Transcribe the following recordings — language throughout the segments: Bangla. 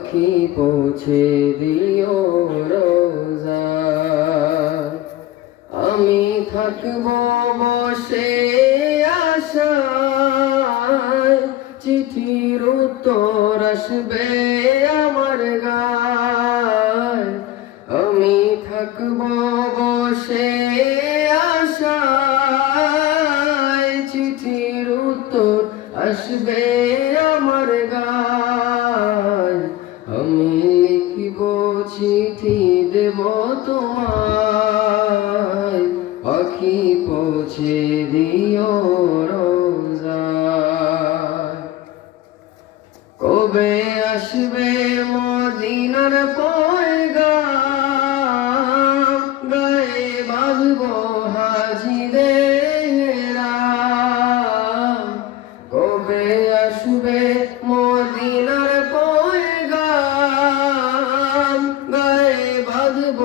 পাখি পৌঁছে দিও রোজায়। আমি থাকব বসে আশায়, চিঠির উত্তর আসবে আমার গায়। আমি থাকব বসে আশায়, চিঠির উত্তর আসবে আমার গায়। আমি লিখিব চিঠি দেব তোমায়, পাখি পৌঁছে দিও রোজায়। কবে আসবে মদিনার পয়গাম, গায়ে বাঁধব হাজিদের রাম। কবে আসবে মদিনার পয়গাম, গায়ে বাঁধব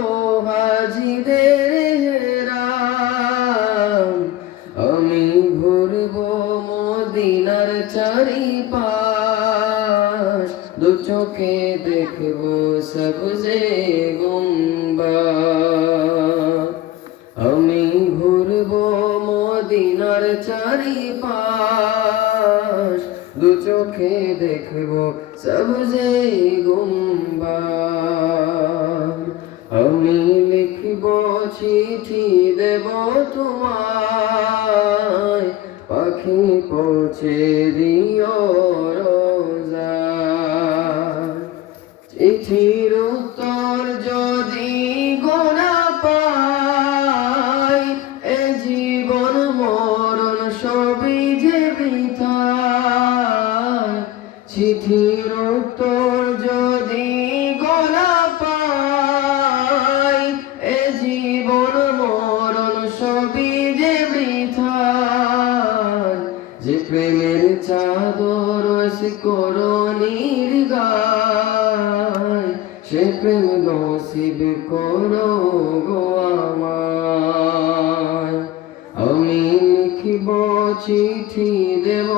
হাজিদের রাম। আমি ঘুরব মদিনার চারিপাশ, দু চোখে দেখব সবজে গুম্বাদ। আমি ঘুরব মদিনার চারিপাশ, দু চোখে দেখব সবজে গুম্বাদ। আমি লিখব চিঠি দেব তোমায়, পাখি পৌঁছে দিও রোজায়। চিঠির উত্তর যদি গোনা পাই, এ জীবন মরণ সবই যে বৃথায়। চিঠির উত্তর যদি গোনা পাই, এ জীবন মরণ সবই যে বৃথায়। যে প্রেমের চাদর করণীর গায়, সে প্রেম নসিব করো গো আমায়। আমি লিখিব চিঠি দেব